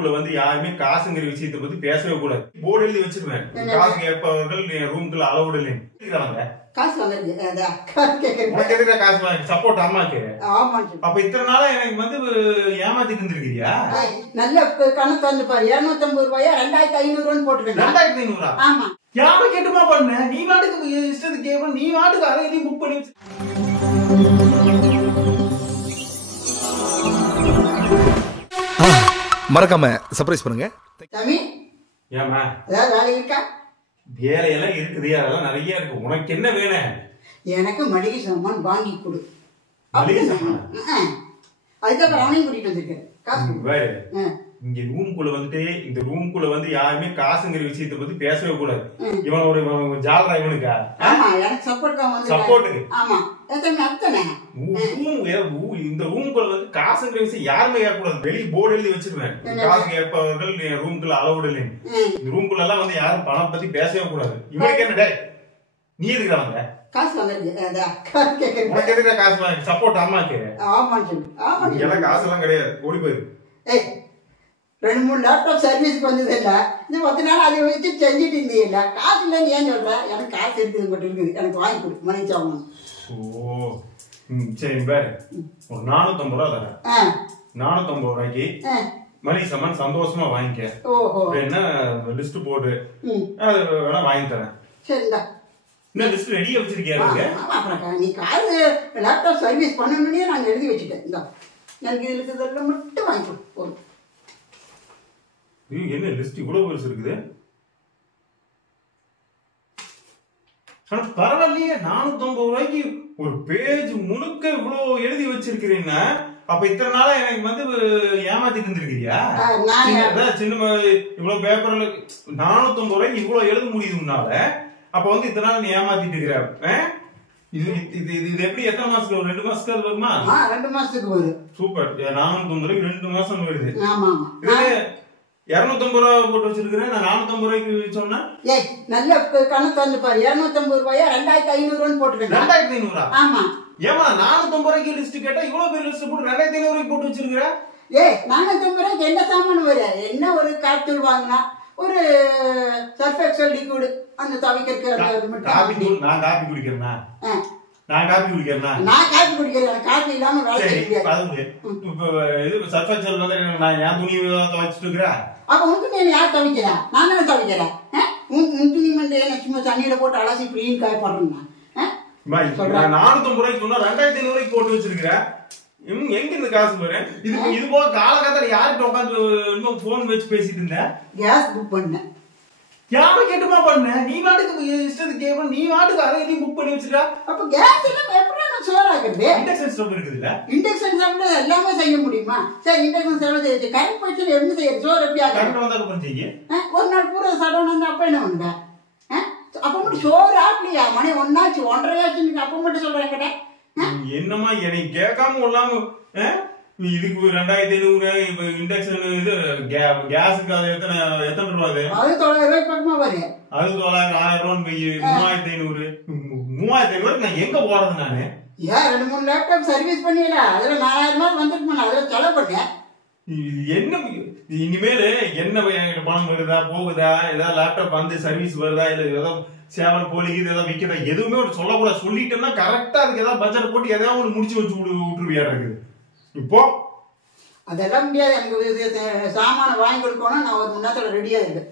ரூம்குள்ள வந்து யாருமே காசுங்கிற விஷயத்தை பத்தி பேசவே கூடாது. போர்டு எழுதி வச்சிருவேன். காசு கேட்பவர்கள் என் ரூம்குள்ள அளவுடு இல்லைன்னு. காசு வாங்க காசு வாங்க சப்போர்ட் அம்மாக்கு. அப்ப இத்தனை நாளா எனக்கு வந்து ஏமாத்திட்டு இருந்திருக்கியா? நல்ல கணக்கு வந்து பாரு. 250 ரூபாயா 2500 போட்டுருக்கேன். 2500? ஆமா. யாரை கேட்டுமா பண்ண? நீ வாட்டுக்கு இஷ்டத்துக்கு கேட்ப, நீ வாட்டுக்கு அதை எதையும் புக் பண்ணி வச்சு. மறக்காம சர்ப்ரைஸ் பண்ணுங்க. சாமி ஏமா ஏதாவது வேலை இருக்கா? வேலையெல்லாம் இருக்குது, அதெல்லாம் நிறைய இருக்கு. உனக்கு என்ன வேணும்? எனக்கு மளிகை சாமான் வாங்கி கொடு. மளிகை சாமான்? அதுக்கப்புறம் அவனையும் கூட்டிட்டு வந்திருக்கேன். காசு இங்க ரூம்குள்ள வந்துட்டு இந்த ரூம்குள்ள வந்து யாருமே காசுங்கிற விஷயத்தை பத்தி பேசவே கூடாது. இவன் ஒரு ஜாலரா இவனுக்கா? ஆமா, எனக்கு சப்போர்ட்டுக்கு. ஆமா, அத்தனை இந்த ரூம்குள்ள வந்து காசுங்கிற விஷயம் யாருமே கேட்கக்கூடாது. வெளியே போர்டு எழுதி வச்சிருவேன். காசு கேட்பவர்கள் என் ரூம்குள்ள அளவுடு இல்லைன்னு. இந்த ரூம்குள்ள எல்லாம் வந்து யாரும் பணம் பத்தி பேசவே கூடாது. இவனுக்கு என்ன நீ எதுக்குறாங்க காசு வாங்க? உனக்கு எதுக்கு காசு வாங்க சப்போர்ட் அம்மாக்கு? எனக்கு காசு எல்லாம் கிடையாது, ஓடி போயிரு. 2-3 லேப்டாப் சர்வீஸ்க்கு வந்தது இல்ல. இந்த 10 நாள் அதை வச்சு செஞ்சுட்டு இருந்தீங்க. காசு இல்லைன்னு ஏன் சொல்ற? எனக்கு காசு இருக்குது, மட்டும் இருக்குது. எனக்கு வாங்கி கொடு மளிகை சாமான். சரி பாரு, ஒரு 450 ரூபா தரேன். 450 ரூபாய்க்கு மளிகை சாமான் சந்தோஷமா வாங்கிக்க. என்ன லிஸ்ட் போட்டு வேணா வாங்கி தரேன். சரிடா. என்ன லிஸ்ட் ரெடியா வச்சிருக்கியா? நீ காசு லேப்டாப் சர்வீஸ் பண்ணணும்னே நான் எழுதி வச்சுட்டேன். எனக்கு இதுல இருக்கிறதெல்லாம் மட்டும் வாங்கி கொடு போதும். என்ன லிஸ்ட் இவ்வளவு பெருசு இருக்குது? பரவாயில்லையே, 450 ரூபாய்க்கு ஒரு பேஜ் முழுக்க இவ்வளவு எழுதி வச்சிருக்கிறீன்னா, அப்ப இத்தனை நாளா எனக்கு வந்து ஏமாத்திட்டு இருந்திருக்கியா? சின்ன இவ்வளவு பேப்பர்ல 450 ரூபாய்க்கு இவ்வளவு எழுத முடியுதுனால அப்ப வந்து இத்தனை நாள் நீ ஏமாத்திட்டு இருக்கிற. இது எப்படி எத்தனை மாசத்துக்கு? 2 மாசத்துக்கு வருமா? 2 மாசத்துக்கு வருது. சூப்பர். 450 ரூபாய்க்கு 2 மாசம் வருது. 250 ரூபா போட்டு வச்சிருக்கிறேன். நான் 450 ரூபாய்க்கு சொன்னா நல்ல கணக்கு வந்து பாரு. 250 ரூபாயா 2500 போட்டுருக்கேன். 2500? ஆமா. ஏமா 450 ரூபாய்க்கு லிஸ்ட் கேட்டா இவ்வளவு பெரிய லிஸ்ட் போட்டு 2500 ரூபாய்க்கு போட்டு வச்சிருக்கிற? 450 ரூபாய்க்கு என்ன சாமான் வரும்? என்ன ஒரு காய்த்தூள் வாங்கினா, ஒரு சர்ஃப் எக்ஸல் லிக்விட் அந்த துவைக்கிறதுக்கு. காபி தூள் நான் காபி குடிக்கிறேனா? நான் காபி குடிக்கிறேன். காபி இல்லாம வேலை செய்ய முடியாது. இது சர்ஃப் எக்ஸல் வந்து நான் ஏன் துணி துவைச்சிட்டு இருக்கிறேன்? அப்ப உன் துணி யார் துவைக்கிறா? நான் தானே துவைக்கிறேன். உன் துணி வந்து சும்மா தண்ணியில போட்டு அலசி கிளீன் காய போடுறேன். 450 ரூபாய்க்கு சொன்னா 2500 ரூபாய்க்கு போட்டு வச்சிருக்கிறேன். எங்க இந்த காசு வரும்? இது போக காலகட்டத்துல யார்கிட்ட உட்காந்து இன்னும் போன் வச்சு பேசிட்டு இருந்த? கேஸ் புக் பண்ணேன். யாரை கேட்டுமா பண்ண? நீ வாட்டுக்கு இஷ்டத்துக்கு கேட்ப, நீ வாட்டுக்கு அதை எதையும் புக் பண்ணி வச்சிருக்கா? அப்ப கேஸ் எல்லாம் எப்படி நான் சோறாக்குறது? இண்டக்ஷன் ஸ்டவ் இருக்குதுல்ல? இண்டக்ஷன் ஸ்டவ்ல எல்லாமே செய்ய முடியுமா? சரி, இண்டக்ஷன் ஸ்டவ்ல செய்ய கரண்ட் போயிட்டு எப்படி செய்யறது? சோறு எப்படி ஆகும்? கரண்ட் வந்தா அப்புறம் செய்ய. ஒரு நாள் பூரா சடவுன் வந்து அப்ப என்ன பண்ணுங்க? அப்ப மட்டும் சோறு ஆகலையா? மணி 1 1:30 ஆச்சு. அப்ப மட்டும் சொல்றேன். என்னமா என்னை கேட்காம இல்லாம இதுக்கு 2500 இண்டக்ஷன் இது கேஸுக்கு அது எத்தனை ரூபா? அது 900 ரூபாய்க்கு பக்கமா வரும். அது 900 1000 ரூபாய் 3500 நான் எங்க போறது? நானு 2-3 லேப்டாப் சர்வீஸ் பண்ணியல, அதுல 4000 ரூபாய் வந்துட்டு அதுல செலவு பண்ணேன். என்ன இனிமேல என்ன பணம் வருதா போகுதா? ஏதாவது லேப்டாப் வந்து சர்வீஸ் வருதா? இல்ல ஏதாவது சேவல் கோழி ஏதாவது விற்கிறதா? எதுவுமே ஒரு சொல்லக்கூடாது. சொல்லிட்டோம்னா கரெக்டா அதுக்கு ஏதாவது பட்ஜெட் போட்டு ஏதாவது ஒன்று முடிச்சு வச்சு விட்டுருவியா? இருக்குது இப்போ அதெல்லாம் முடியாது. எனக்கு சாமான வாங்கி கொடுக்கணும். நான் ஒரு 1 மணி நேரத்துல ரெடியா இருக்கு.